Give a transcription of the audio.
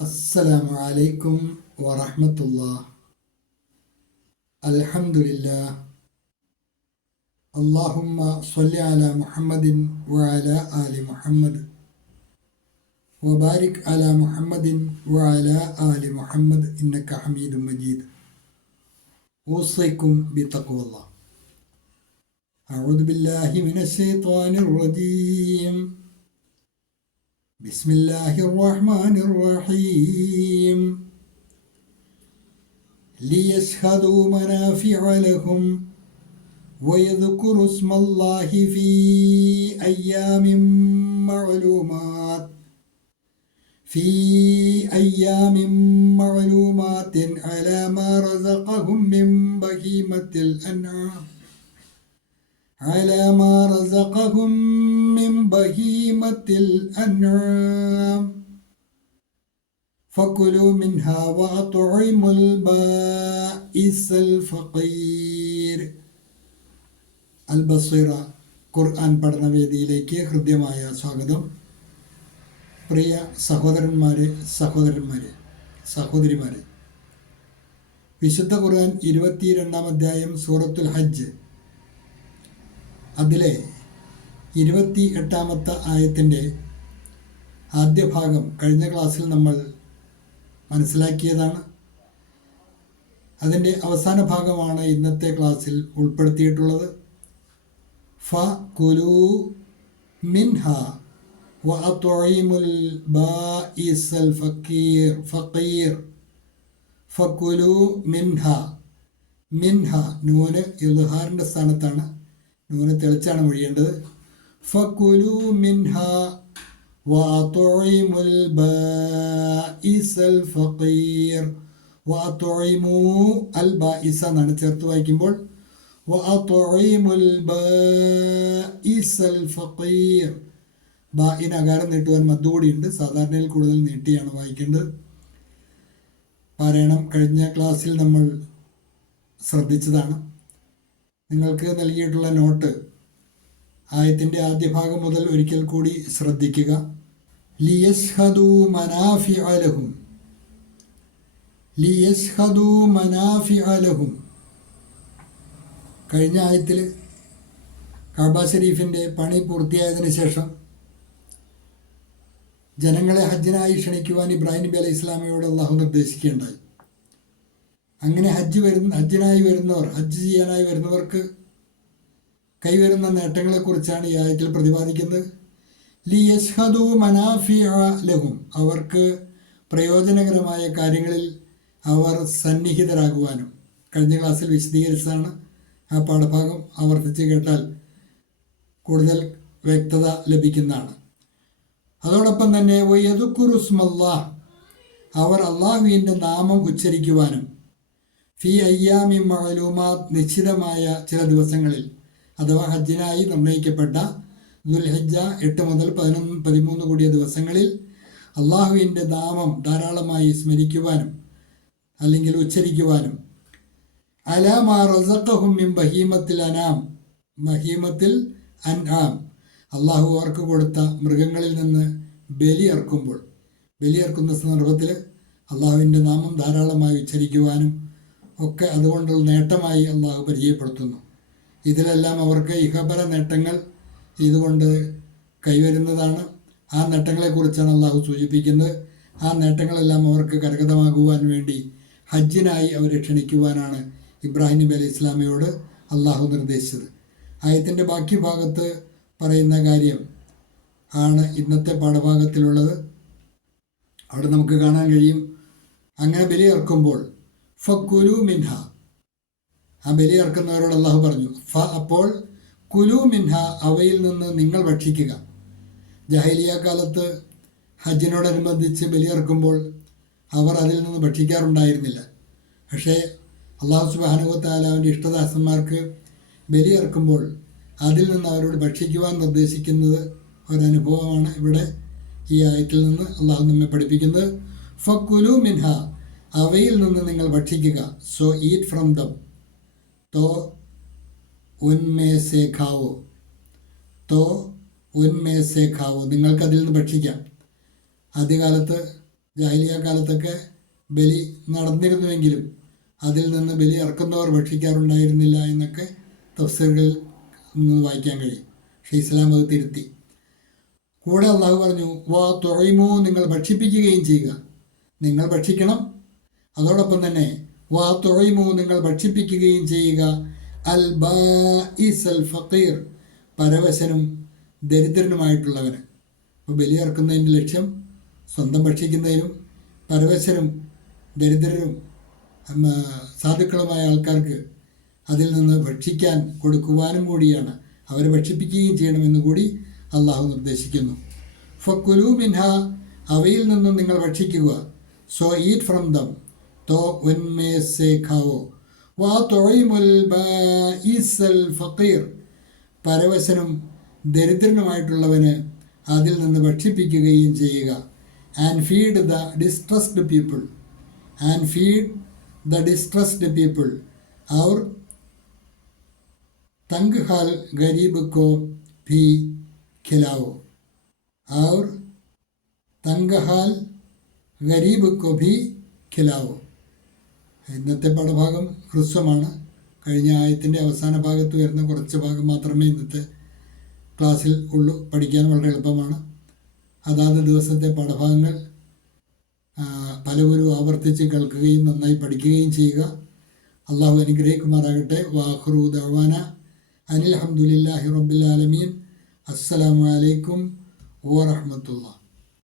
السلام عليكم ورحمة الله. الحمد لله. اللهم صل على محمد وعلى آل محمد وبارك على محمد وعلى آل محمد إنك حميد مجيد. أوصيكم بتقوى الله. أعوذ بالله من الشيطان الرجيم. بسم الله الرحمن الرحيم. ليشهدوا منافع لهم ويذكروا اسم الله في أيام معلومات على ما رزقهم من بهيمة الأنعام فكلوا منها وأطعموا البائس الفقير. അൽബസീറ ഖുർആൻ പഠനവേദിയിലേക്ക് ഹൃദ്യമായ സ്വാഗതം. പ്രിയ സഹോദരിമാരെ, വിശുദ്ധ ഖുർആൻ 22-ാം അധ്യായം സൂറത്തുൽ ഹജ്ജ്, അതിലെ 28-ാമത്തെ ആയത്തിൻ്റെ ആദ്യ ഭാഗം കഴിഞ്ഞ ക്ലാസ്സിൽ നമ്മൾ മനസ്സിലാക്കിയതാണ്. അതിൻ്റെ അവസാന ഭാഗമാണ് ഇന്നത്തെ ക്ലാസ്സിൽ ഉൾപ്പെടുത്തിയിട്ടുള്ളത്. ഫകുലൂ മിൻഹാ വഅത്ഇമുൽ ബാഇസൽ ഫഖീർ. ഫകുലൂ മിൻഹ നൂന് ഇദ്ഹാറിൻ്റെ സ്ഥാനത്താണ്, നൂന് തെളിച്ചാണ് മൊഴിയേണ്ടത്. ഫകുലൂ മിൻഹാ വഅത്ഇമുൽ ബാഇസൽ ഫഖീർ. വഅത്ഇമു അൽ ബാഇസ എന്നാണ് ചേർത്ത് വായിക്കുമ്പോൾ വഅത്ഇമുൽ ബാഇസൽ ഫഖീർ. ബാഇന് അകാരം നീട്ടുവാൻ മദ്ദുകൂടിയുണ്ട്, സാധാരണയിൽ കൂടുതൽ നീട്ടിയാണ് വായിക്കേണ്ടത്. പാരായണം കഴിഞ്ഞ ക്ലാസ്സിൽ നമ്മൾ ശ്രദ്ധിച്ചതാണ്. നിങ്ങൾക്ക് നൽകിയിട്ടുള്ള നോട്ട് ആയത്തിൻ്റെ ആദ്യ ഭാഗം മുതൽ ഒരിക്കൽ കൂടി ശ്രദ്ധിക്കുക. ലിയശ്ഹദൂ മനാഫിഅ ലഹും. കഴിഞ്ഞ ആയത്തിൽ കഅബ ഷരീഫിൻ്റെ പണി പൂർത്തിയായതിനു ശേഷം ജനങ്ങളെ ഹജ്ജിനായി ക്ഷണിക്കുവാൻ ഇബ്രാഹിം നബി അലൈഹി ഇസ്ലാമയോട് അള്ളാഹു നിർദ്ദേശിക്കുകയുണ്ടായി. അങ്ങനെ ഹജ്ജ് ചെയ്യാനായി വരുന്നവർക്ക് കൈവരുന്ന നേട്ടങ്ങളെക്കുറിച്ചാണ് ഈ ആയത്തിൽ പ്രതിപാദിക്കുന്നത്. ലിയശ്ഹദൂ മനാഫിഅ ലഹും, അവർക്ക് പ്രയോജനകരമായ കാര്യങ്ങളിൽ അവർ സന്നിഹിതരാകുവാനും. കഴിഞ്ഞ ക്ലാസ്സിൽ വിശദീകരിച്ചതാണ്. ആ പാഠഭാഗം ആവർത്തിച്ച് കേട്ടാൽ കൂടുതൽ വ്യക്തത ലഭിക്കുന്നതാണ്. അതോടൊപ്പം തന്നെ വയദ്കുറു ഇസ്മല്ലാഹ്, അവർ അള്ളാഹുവിൻ്റെ നാമം ഉച്ചരിക്കുവാനും. ഫി അയ്യാമി മഅലൂമാത്ത്, നിശ്ചിതമായ ചില ദിവസങ്ങളിൽ, അഥവാ ഹജ്ജിനായി നിർണയിക്കപ്പെട്ട ദുൽഹിജ്ജ 8 മുതൽ 13 കൂടിയ ദിവസങ്ങളിൽ അള്ളാഹുവിൻ്റെ നാമം ധാരാളമായി സ്മരിക്കുവാനും അല്ലെങ്കിൽ ഉച്ചരിക്കുവാനും. അലാമാ റസഖഹും മിൻ ബഹീമത്തിൽ അൻആം, അള്ളാഹു അവർക്ക് കൊടുത്ത മൃഗങ്ങളിൽ നിന്ന് ബലിയർക്കുന്ന സന്ദർഭത്തിൽ അള്ളാഹുവിൻ്റെ നാമം ധാരാളമായി ഉച്ചരിക്കുവാനും ഒക്കെ അതുകൊണ്ടുള്ള നേട്ടമായി അള്ളാഹു പരിചയപ്പെടുത്തുന്നു. ഇതിലെല്ലാം അവർക്ക് ഇഹപര നേട്ടങ്ങൾ ഇതുകൊണ്ട് കൈവരുന്നതാണ്. ആ നേട്ടങ്ങളെക്കുറിച്ചാണ് അള്ളാഹു സൂചിപ്പിക്കുന്നത്. ആ നേട്ടങ്ങളെല്ലാം അവർക്ക് കരഗതമാകുവാൻ വേണ്ടി ഹജ്ജിനായി അവരെ ക്ഷണിക്കുവാനാണ് ഇബ്രാഹിം നബി അലൈഹി ഇസ്ലാമയോട് അള്ളാഹു നിർദ്ദേശിച്ചത്. ആയത്തിൻ്റെ ബാക്കി ഭാഗത്ത് പറയുന്ന കാര്യം ആണ് ഇന്നത്തെ പാഠഭാഗത്തിലുള്ളത്. അവിടെ നമുക്ക് കാണാൻ കഴിയും, അങ്ങനെ ബലിയർക്കുമ്പോൾ ഫകുലു മിൻഹ, ആ ബലിയർക്കുന്നവരോട് അള്ളാഹു പറഞ്ഞു അപ്പോൾ കുലു മിൻഹ, അവയിൽ നിന്ന് നിങ്ങൾ ഭക്ഷിക്കുക. ജാഹിലിയ കാലത്ത് ഹജ്ജിനോടനുബന്ധിച്ച് ബലിയർക്കുമ്പോൾ അവർ അതിൽ നിന്ന് ഭക്ഷിക്കാറുണ്ടായിരുന്നില്ല. പക്ഷേ അള്ളാഹു സുബ്ഹാനഹു വ തആലാവിൻ്റെ ഇഷ്ടദാസന്മാർക്ക് ബലിയർക്കുമ്പോൾ അതിൽ നിന്ന് അവരോട് ഭക്ഷിക്കുവാൻ നിർദ്ദേശിക്കുന്നത് ഒരനുഭവമാണ് ഇവിടെ ഈ ആയത്തിൽ നിന്ന് അള്ളാഹു നമ്മെ പഠിപ്പിക്കുന്നത്. ഫകുലു മിൻഹ, അവയിൽ നിന്ന് നിങ്ങൾ ഭക്ഷിക്കുക. സോ ഈറ്റ് ഫ്രം ദം, തോ ഉൻമേ സേ ഖാവോ, നിങ്ങൾക്കതിൽ നിന്ന് ഭക്ഷിക്കാം. ആദ്യകാലത്ത് ജാഹിലിയ കാലത്തൊക്കെ ബലി നടന്നിരുന്നുവെങ്കിലും അതിൽ നിന്ന് ബലി ഇറക്കുന്നവർ ഭക്ഷിക്കാറുണ്ടായിരുന്നില്ല എന്നൊക്കെ തഫ്സീറുകളിൽ നിന്ന് വായിക്കാൻ കഴിയും. പക്ഷേ ഇസ്ലാം അത് തിരുത്തി. കൂടെ അള്ളാഹു പറഞ്ഞു, വാ തുഴയുമോ, നിങ്ങൾ ഭക്ഷിപ്പിക്കുകയും ചെയ്യുക. നിങ്ങൾ ഭക്ഷിക്കണം, അതോടൊപ്പം തന്നെ വാ തുഴയുമോ, നിങ്ങൾ ഭക്ഷിപ്പിക്കുകയും ചെയ്യുക. അൽ ബാഇസ് അൽ ഫഖീർ, പരവശനും ദരിദ്രനുമായിട്ടുള്ളവന്. അപ്പോൾ ബലി ഇറക്കുന്നതിൻ്റെ ലക്ഷ്യം സ്വന്തം ഭക്ഷിക്കുന്നതിനും പരവശനും ദരിദ്രരും സാധുക്കളുമായ ആൾക്കാർക്ക് അതിൽ നിന്ന് ഭക്ഷിക്കാൻ കൊടുക്കുവാനും കൂടിയാണ്. അവരെ ഭക്ഷിപ്പിക്കുകയും ചെയ്യണമെന്ന് കൂടി അള്ളാഹു നിർദ്ദേശിക്കുന്നു. ഫക്കുലു മിൻഹ, അവയിൽ നിന്നും നിങ്ങൾ ഭക്ഷിക്കുക. സോ ഈറ്റ് ഫ്രം ദം, തോ ഉൻമേ സേ ഖാവോ. വാ തുഇമുൽ ബാഇസൽ ഫഖീർ, പരവശനും ദരിദ്രനുമായിട്ടുള്ളവന് അതിൽ നിന്ന് ഭക്ഷിപ്പിക്കുകയും ചെയ്യുക. And feed the distressed people, and feed the distressed people, और तंग हाल गरीब को भी खिलाओ, और तंग हाल गरीब को भी खिलाओ. ഇന്നത്തെ പാഠഭാഗം ഹ്രസ്വമാണ്. കഴിഞ്ഞ ആയത്തിൻ്റെ അവസാന ഭാഗത്ത് വരുന്ന കുറച്ച് ഭാഗം മാത്രമേ ഇന്നത്തെ ക്ലാസ്സിൽ ഉള്ളൂ. പഠിക്കാൻ വളരെ എളുപ്പമാണ്. അതാത് ദിവസത്തെ പാഠഭാഗങ്ങൾ പലവരും ആവർത്തിച്ച് കേൾക്കുകയും നന്നായി പഠിക്കുകയും ചെയ്യുക. അള്ളാഹു അനുഗ്രഹിക്കുമാറാകട്ടെ. വാഖിറു ദഅ്വാന അനിൽ ഹംദുലില്ലാഹി റബ്ബിൽ ആലമീൻ. അസ്സലാമു അലൈക്കും വറഹ്മത്തുള്ളാഹി.